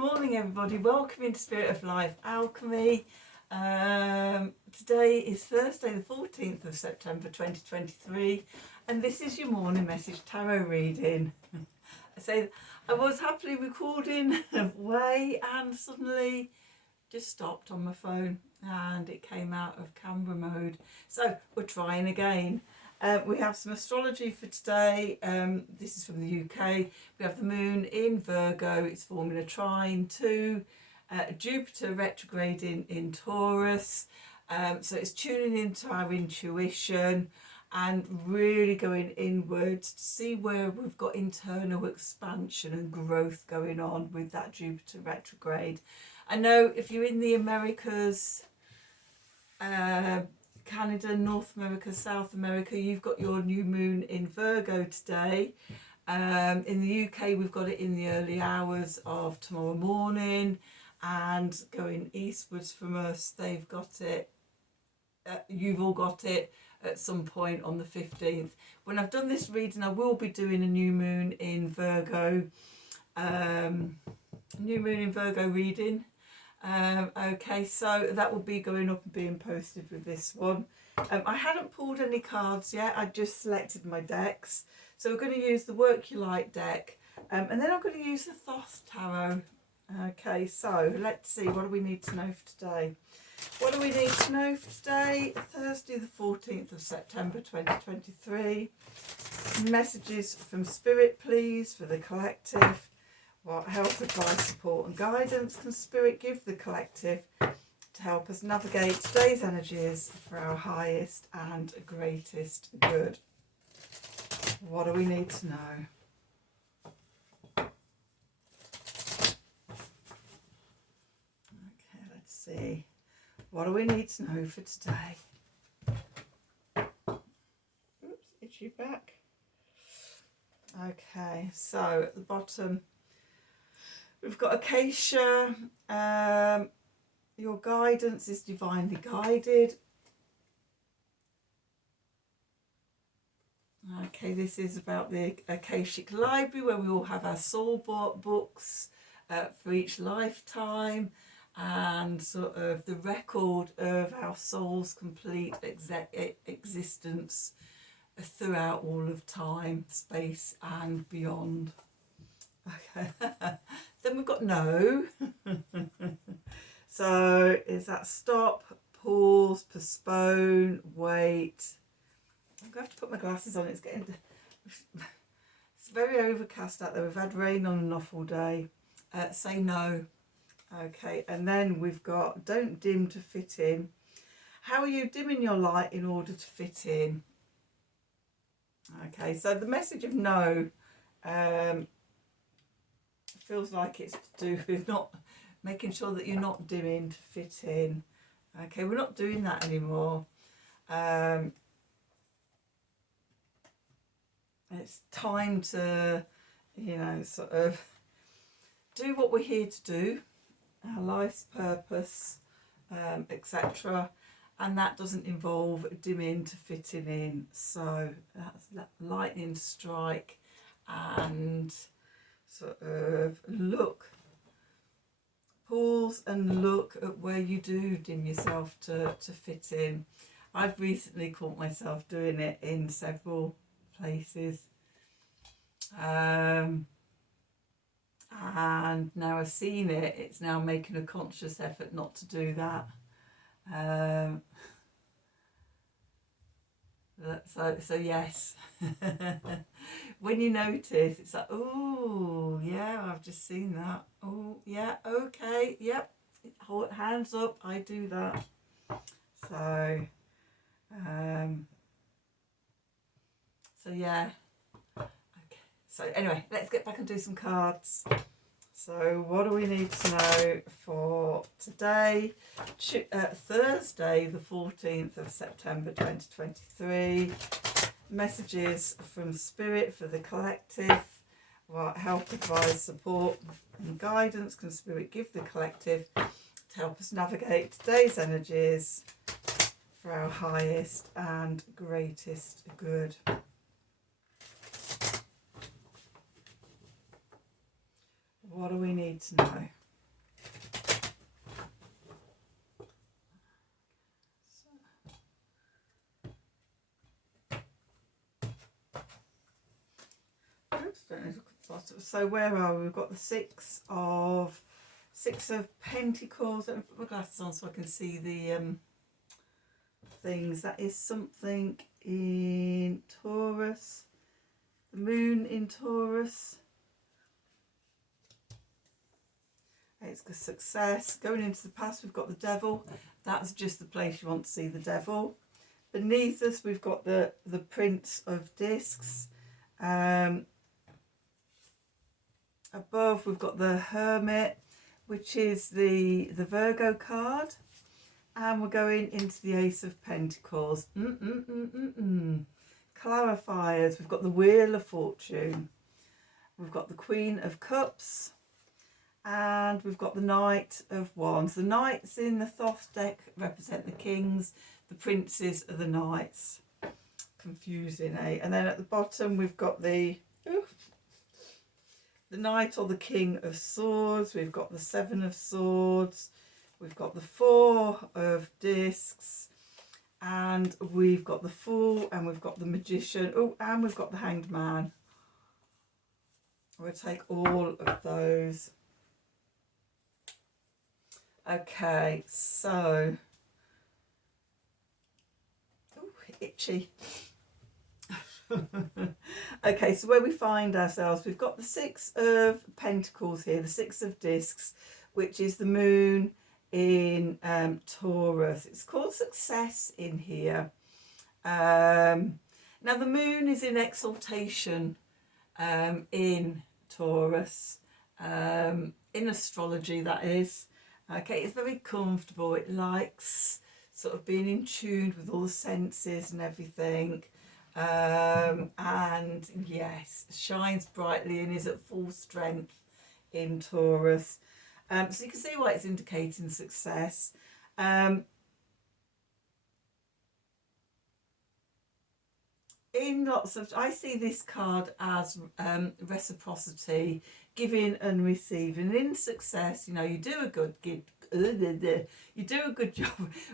morning everybody, welcome into Spirit of Life Alchemy. Today is Thursday the 14th of September 2023 and this is your morning message tarot reading. I was happily recording away and suddenly just stopped on my phone and it came out of camera mode, so we're trying again. We have some astrology for today. This is from the UK. We have the moon in Virgo, it's forming a trine to Jupiter retrograding in Taurus. So it's tuning into our intuition and really going inwards to see where we've got internal expansion and growth going on with that Jupiter retrograde. I know if you're in the Americas, Canada, North America, South America, you've got your new moon in Virgo today. In the UK, we've got it in the early hours of tomorrow morning, and going eastwards from us, they've got it, you've all got it at some point on the 15th. When I've done this reading, I will be doing a new moon in Virgo, reading. Okay, so that will be going up and being posted with this one. I hadn't pulled any cards yet, I just selected my decks. So we're going to use the Work Your Light deck, and then I'm going to use the Thoth Tarot. Okay, so let's see, what do we need to know for today? What do we need to know for today? Thursday the 14th of September 2023. Messages from Spirit, please, for the collective. What help, advice, support and guidance can Spirit give the collective to help us navigate today's energies for our highest and greatest good? What do we need to know? Okay, let's see. What do we need to know for today? Oops, itchy back. Okay, so at the bottom, we've got Acacia. Your guidance is divinely guided. Okay, this is about the Akashic Library, where we all have our soul books for each lifetime, and sort of the record of our soul's complete existence throughout all of time, space and beyond. Okay. Then we've got no. So is that stop, pause, postpone, wait. I'm going to have to put my glasses on. It's very overcast out there. We've had rain on and off all day. Say no. Okay, and then we've got don't dim to fit in. How are you dimming your light in order to fit in? Okay, so the message of no feels like it's to do with not making sure that you're not dimming to fit in. Okay, we're not doing that anymore. It's time to, you know, sort of do what we're here to do, our life's purpose, etc. And that doesn't involve dimming to fitting in. So that's that lightning strike, and sort of look, pause and look at where you do dim yourself to fit in. I've recently caught myself doing it in several places, and now I've seen it, it's now making a conscious effort not to do that. So yes. When you notice, it's like, oh yeah, I've just seen that. Oh yeah, okay, yep, hands up, I do that. So so yeah. Okay, so anyway, let's get back and do some cards. So what do we need to know for today? Thursday the 14th of September 2023. Messages from Spirit for the collective. What help, advice, support and guidance can Spirit give the collective to help us navigate today's energies for our highest and greatest good? What do we need to know? So where are we? We've got the Six of Pentacles. Let me put my glasses on so I can see the things. That is something in Taurus. The moon in Taurus. It's a success. Going into the past, we've got the Devil. That's just the place you want to see the Devil. Beneath us, we've got the Prince of Discs. Above, we've got the Hermit, which is the Virgo card. And we're going into the Ace of Pentacles. Clarifiers. We've got the Wheel of Fortune. We've got the Queen of Cups. And we've got the Knight of Wands. The Knights in the Thoth deck represent the kings. The princes are the knights. Confusing, eh? And then at the bottom we've got the Knight or the King of Swords. We've got the Seven of Swords. We've got the Four of Discs. And we've got the Fool. And we've got the Magician. Oh, and we've got the Hanged Man. We'll take all of those. Okay, so, ooh, itchy. Okay, so where we find ourselves, we've got the Six of Pentacles here, the Six of Discs, which is the moon in Taurus. It's called success in here. Now the moon is in exaltation in Taurus, in astrology that is. Okay, it's very comfortable. It likes sort of being in tune with all the senses and everything. And yes, shines brightly and is at full strength in Taurus. So you can see why it's indicating success. In lots of, I see this card as reciprocity, giving and receiving. In success, you know, you do a good job.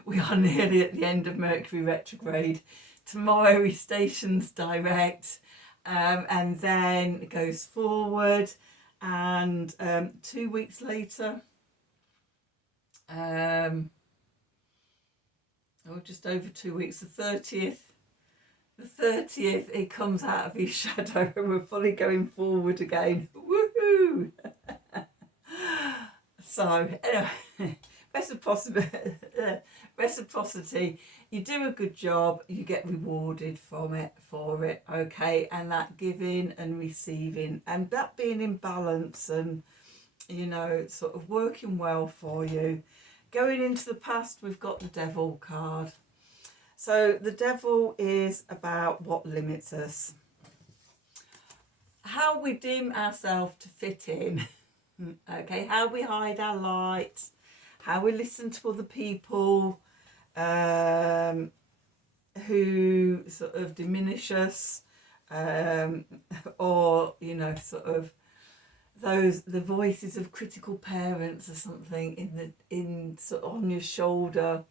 We are nearly at the end of Mercury retrograde. Tomorrow he stations direct, and then it goes forward, and 2 weeks later, just over 2 weeks, the 30th, he comes out of his shadow and we're fully going forward again. Woohoo! So, anyway, reciprocity. You do a good job, you get rewarded for it, okay? And that giving and receiving, and that being in balance and, you know, sort of working well for you. Going into the past, we've got the Devil card. So the Devil is about what limits us, how we dim ourselves to fit in, okay, how we hide our light, how we listen to other people who sort of diminish us, or, you know, sort of the voices of critical parents or something in sort of on your shoulder.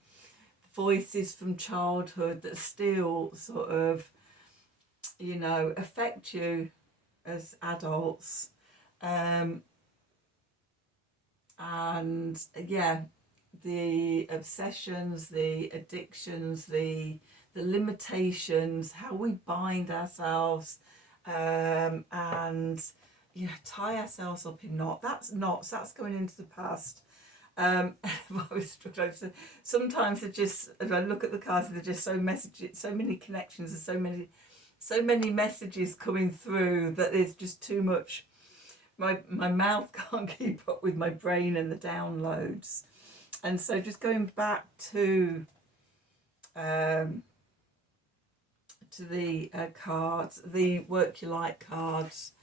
Voices from childhood that still sort of, you know, affect you as adults, and yeah, the obsessions, the addictions, the limitations, how we bind ourselves, and, you know, tie ourselves up in knots. That's going into the past. Sometimes they're just, if I look at the cards, they're just so many connections and so many messages coming through that there's just too much. My mouth can't keep up with my brain and the downloads. And so just going back to the cards, the Work Your Light cards.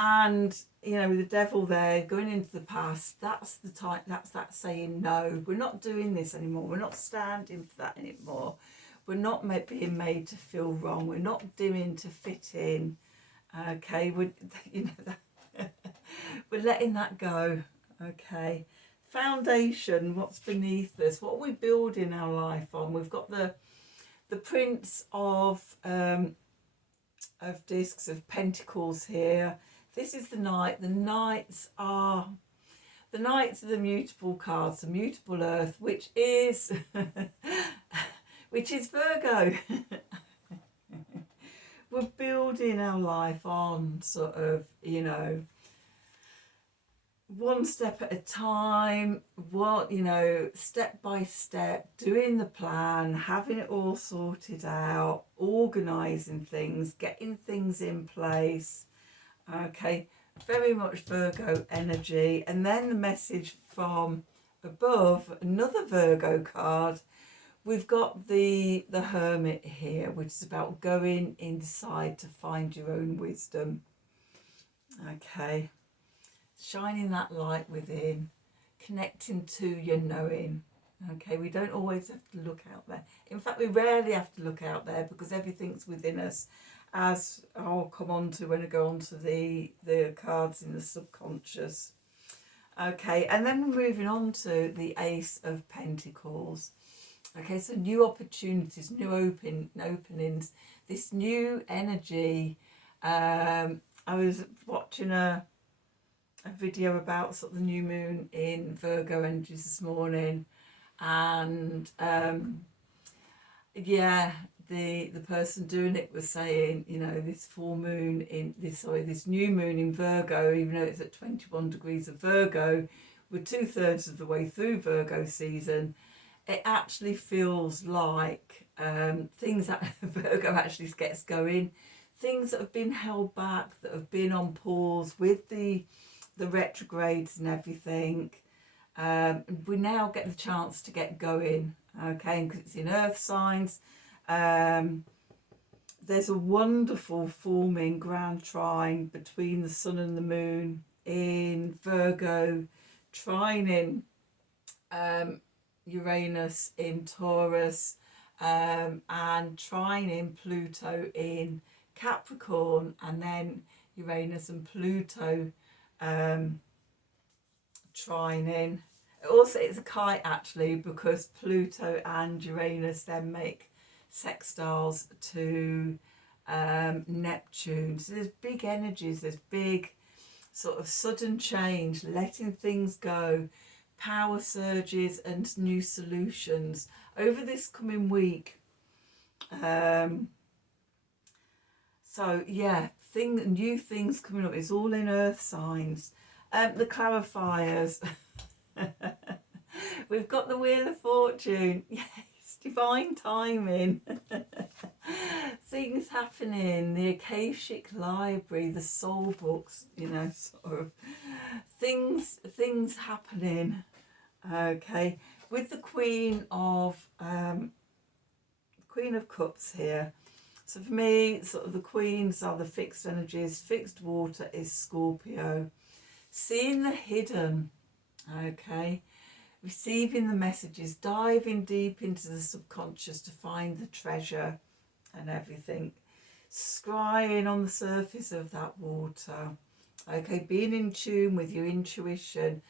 And, you know, with the Devil there, going into the past, that's the time, that's that saying no. We're not doing this anymore. We're not standing for that anymore. We're not being made to feel wrong. We're not dimming to fit in. Okay, we're, you know, we're letting that go. Okay, foundation. What's beneath us? What are we building our life on? We've got the Prince of Discs, of Pentacles here. this is the Knight. The Knights are the mutable cards, the mutable earth, which is which is Virgo. We're building our life on sort of, you know, one step at a time, step by step, doing the plan, having it all sorted out, organising things, getting things in place. Okay, very much Virgo energy. And then the message from above, another Virgo card. We've got the Hermit here, which is about going inside to find your own wisdom. Okay, shining that light within, connecting to your knowing. Okay, we don't always have to look out there. In fact, we rarely have to look out there because everything's within us, as I'll come on to when I go on to the cards in the subconscious. Okay, and then we're moving on to the Ace of Pentacles. Okay, so new opportunities, new openings, this new energy. I was watching a video about sort of the new moon in Virgo energies this morning, and yeah, the person doing it was saying, you know, this this new moon in Virgo, even though it's at 21 degrees of Virgo, we're 2/3 of the way through Virgo season. It actually feels like things that Virgo actually gets going, things that have been held back, that have been on pause with the retrogrades and everything. We now get the chance to get going, okay, because it's in earth signs. There's a wonderful forming grand trine between the sun and the moon in Virgo, trining Uranus in Taurus, and trining Pluto in Capricorn, and then Uranus and Pluto trining. Also, it's a kite actually, because Pluto and Uranus then make sextiles to Neptune. So there's big energies, there's big sort of sudden change, letting things go, power surges and new solutions over this coming week. So yeah, new things coming up. It's all in earth signs. The clarifiers. We've got the Wheel of Fortune. Yes, divine timing. Things happening. The Akashic Library, the soul books, you know, sort of things happening. Okay, with the Queen of Cups here. So for me, sort of the queens are the fixed energies. Fixed water is Scorpio. Seeing the hidden, okay, receiving the messages, diving deep into the subconscious to find the treasure and everything, scrying on the surface of that water, okay, being in tune with your intuition,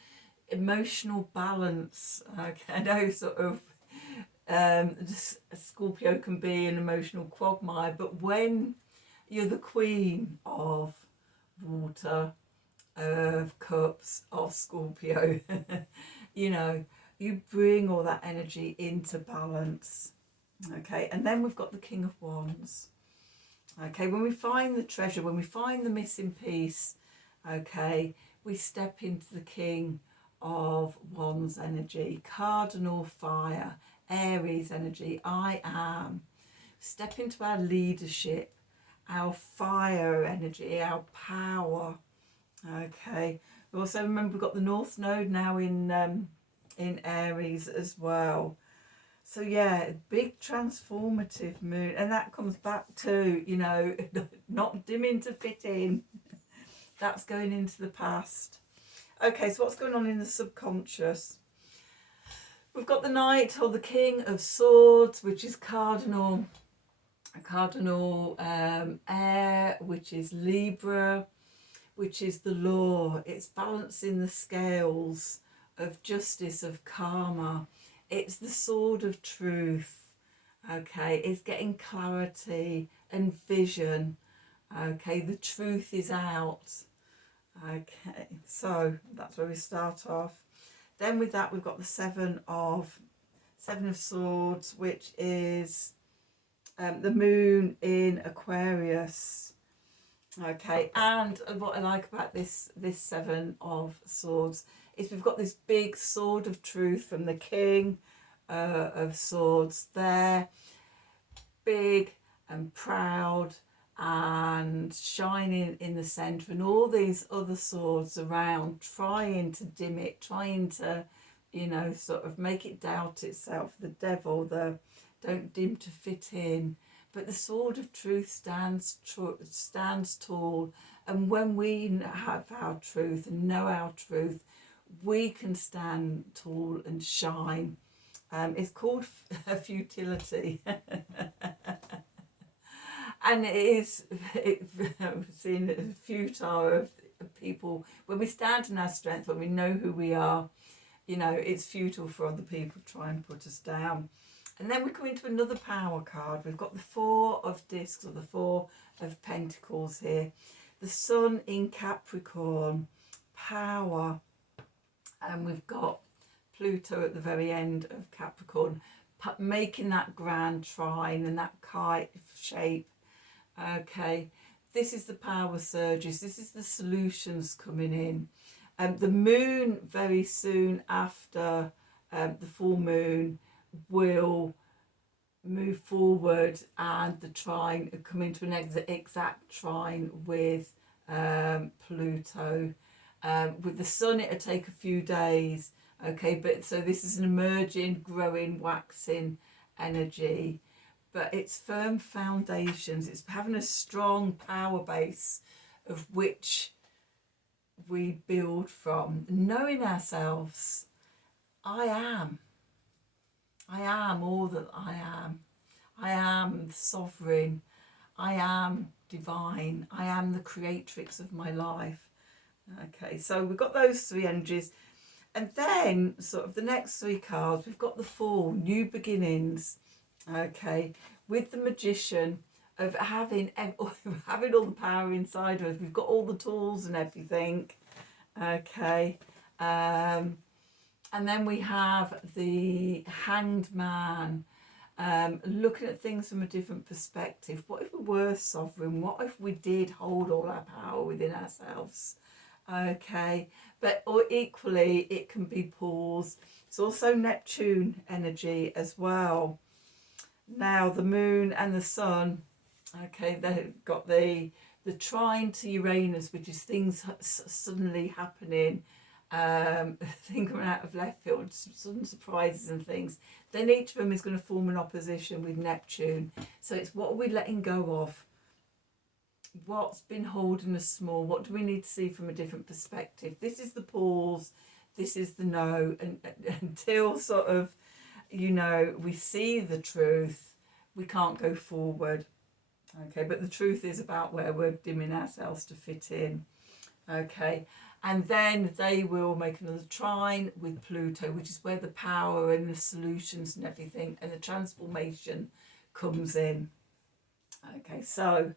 emotional balance. Okay, I know sort of Scorpio can be an emotional quagmire, but when you're the queen of water, of cups, of Scorpio, you know, you bring all that energy into balance. Okay, and then we've got the King of Wands. Okay, when we find the treasure, when we find the missing piece, okay, we step into the King of Wands energy, cardinal fire, Aries energy, I am. Step into our leadership, our fire energy, our power. Okay, we also remember we've got the North Node now in Aries as well. So yeah, big transformative moon, and that comes back to, you know, not dimming to fit in. That's going into the past. Okay, so what's going on in the subconscious? We've got the Knight, or the King of Swords, which is cardinal air, which is Libra, which is the law. It's balancing the scales of justice, of karma. It's the sword of truth. Okay, it's getting clarity and vision. Okay, the truth is out. Okay, so that's where we start off. Then with that, we've got the Seven of Swords, which is the moon in Aquarius. Okay, and what I like about this Seven of Swords is we've got this big sword of truth from the King of Swords there, big and proud and shining in the centre, and all these other swords around trying to dim it, trying to, you know, sort of make it doubt itself. The devil, the don't dim to fit in. But the sword of truth stands tall, and when we have our truth and know our truth, we can stand tall and shine. It's called a futility. And it is seen futile of people. When we stand in our strength, when we know who we are, you know, it's futile for other people to try and put us down. And then we come into another power card. We've got the Four of Discs, or the Four of Pentacles here. The Sun in Capricorn, power. And we've got Pluto at the very end of Capricorn, making that grand trine and that kite shape. Okay, this is the power surges. This is the solutions coming in. The moon very soon after the full moon will move forward, and the trine come into an exact trine with Pluto. With the sun, it'll take a few days. Okay, but so this is an emerging, growing, waxing energy. But it's firm foundations. It's having a strong power base of which we build from. Knowing ourselves, I am all that I am. I am sovereign. I am divine. I am the creatrix of my life. Okay, so we've got those three energies. And then sort of the next three cards, we've got the Fool, new beginnings. Okay, with the Magician of having all the power inside of us. We've got all the tools and everything. Okay, and then we have the Hanged Man, looking at things from a different perspective. What if we were sovereign? What if we did hold all our power within ourselves? Okay, but or equally it can be pause. It's also Neptune energy as well. Now the moon and the sun, okay, they've got the trine to Uranus, which is things suddenly happening, things coming out of left field, sudden surprises and things. Then each of them is going to form an opposition with Neptune. So it's what are we letting go of? What's been holding us small? What do we need to see from a different perspective? This is the pause, this is the no, and until sort of, you know, we see the truth, we can't go forward. Okay, but the truth is about where we're dimming ourselves to fit in. Okay, and then they will make another trine with Pluto, which is where the power and the solutions and everything and the transformation comes in. Okay, so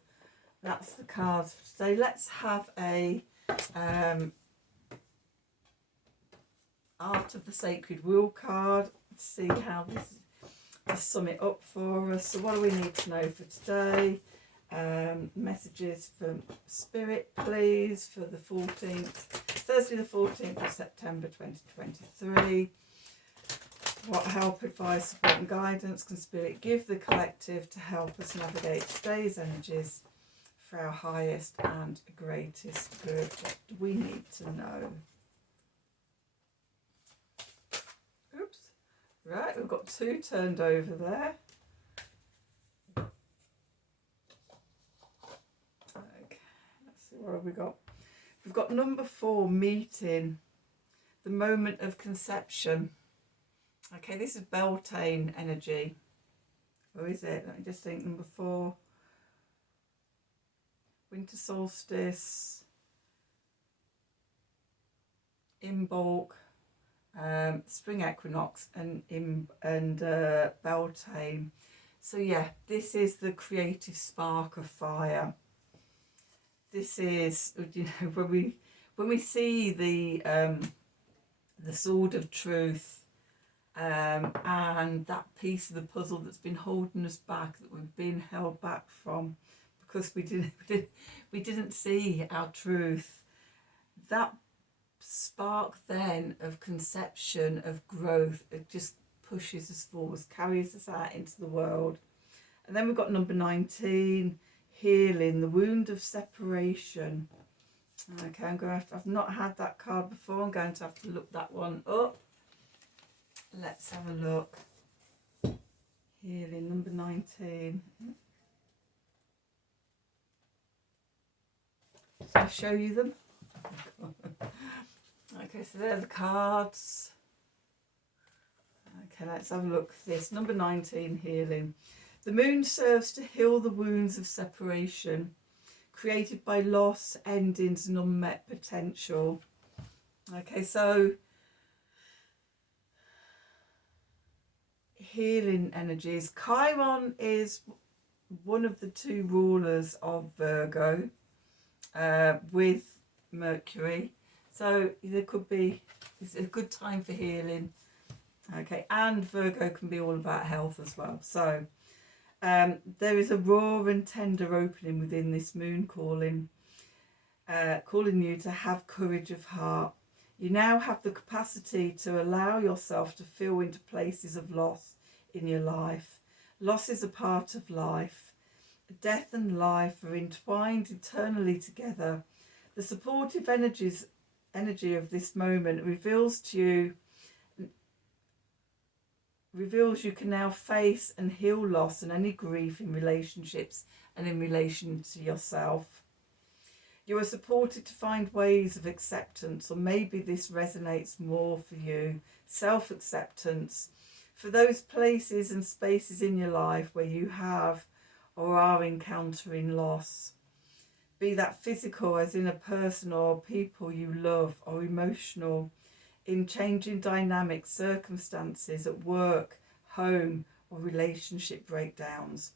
that's the cards for today. Let's have a Art of the Sacred Wheel card. Let's see how this to sum it up for us. So what do we need to know for today? Messages from Spirit, please, for the 14th, Thursday the 14th of September 2023. What help, advice, support and guidance can Spirit give the collective to help us navigate today's energies for our highest and greatest good? What do we need to know? Oops. Right, we've got two turned over there. Okay, let's see, what have we got? We've got number 4, meeting, the moment of conception. Okay, this is Beltane energy. Or is it? Let me just think. Number 4, winter solstice, Imbolc, spring equinox, and Beltane. So yeah, this is the creative spark of fire. This is, you know, when we see the sword of truth, and that piece of the puzzle that's been holding us back, that we've been held back from because we didn't see our truth, that spark then of conception, of growth, it just pushes us forwards, carries us out into the world. And then we've got number 19, healing, the wound of separation. Okay, I've not had that card before. I'm going to have to look that one up. Let's have a look. Healing, number 19. Shall I show you them? Okay, so they're the cards. Okay, let's have a look at this. Number 19, healing. The moon serves to heal the wounds of separation created by loss, endings and unmet potential. Okay, so healing energies. Chiron is one of the two rulers of Virgo with Mercury. So there could be, it's a good time for healing. Okay, and Virgo can be all about health as well. So there is a raw and tender opening within this moon calling you to have courage of heart. You now have the capacity to allow yourself to feel into places of loss in your life. Loss is a part of life. Death and life are entwined eternally together. The supportive energy of this moment reveals you can now face and heal loss and any grief in relationships and in relation to yourself. You are supported to find ways of acceptance, or maybe this resonates more for you, self-acceptance, for those places and spaces in your life where you have or are encountering loss. Be that physical, as in a person or people you love, or emotional, in changing dynamic circumstances at work, home, or relationship breakdowns.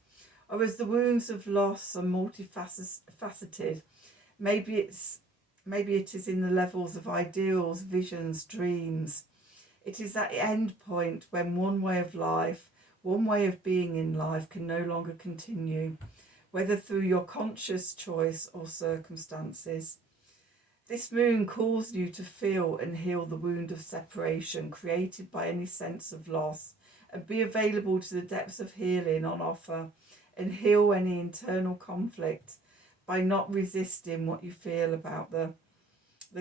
Or as the wounds of loss are multifaceted, maybe it is in the levels of ideals, visions, dreams. It is that end point when one way of life, one way of being in life can no longer continue, whether through your conscious choice or circumstances. This moon calls you to feel and heal the wound of separation created by any sense of loss, and be available to the depths of healing on offer, and heal any internal conflict by not resisting what you feel about the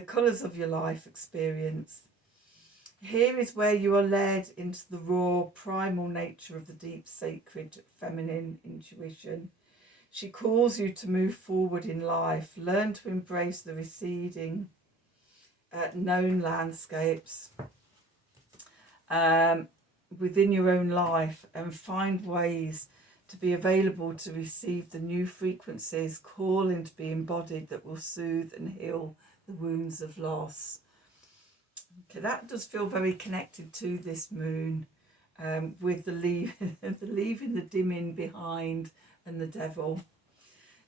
colours of your life experience. Here is where you are led into the raw, primal nature of the deep, sacred, feminine intuition. She calls you to move forward in life, learn to embrace the receding, known landscapes within your own life, and find ways to be available to receive the new frequencies calling to be embodied that will soothe and heal the wounds of loss. Okay, that does feel very connected to this moon, with the leaving, the dimming behind, and the devil.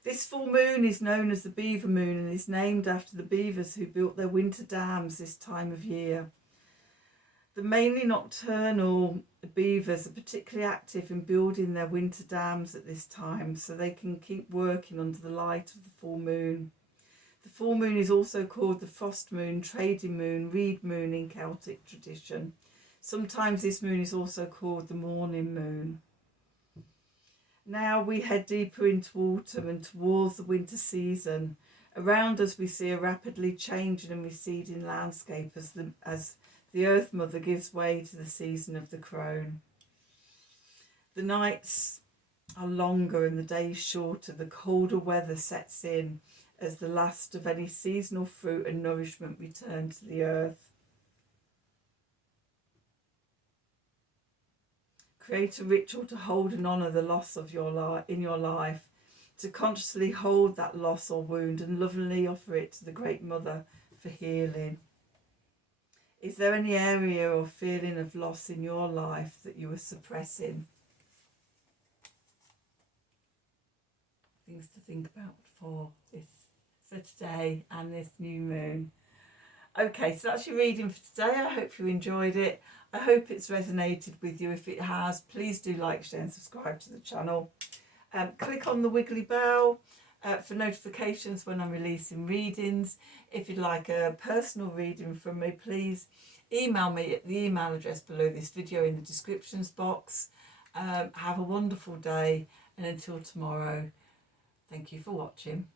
This full moon is known as the beaver moon and is named after the beavers who built their winter dams this time of year. The mainly nocturnal beavers are particularly active in building their winter dams at this time so they can keep working under the light of the full moon. The full moon is also called the frost moon, trading moon, reed moon in Celtic tradition. Sometimes this moon is also called the morning moon. Now we head deeper into autumn and towards the winter season. Around us we see a rapidly changing and receding landscape as the Earth Mother gives way to the season of the crone. The nights are longer and the days shorter. The colder weather sets in as the last of any seasonal fruit and nourishment return to the earth. Create a ritual to hold and honour the loss of in your life, to consciously hold that loss or wound and lovingly offer it to the Great Mother for healing. Is there any area or feeling of loss in your life that you are suppressing? Things to think about for this. So today and this new moon. Okay, so that's your reading for today. I hope you enjoyed it. I hope it's resonated with you. If it has, please do like, share and subscribe to the channel. Click on the wiggly bell for notifications when I'm releasing readings. If you'd like a personal reading from me, please email me at the email address below this video in the descriptions box. Have a wonderful day, and until tomorrow, thank you for watching.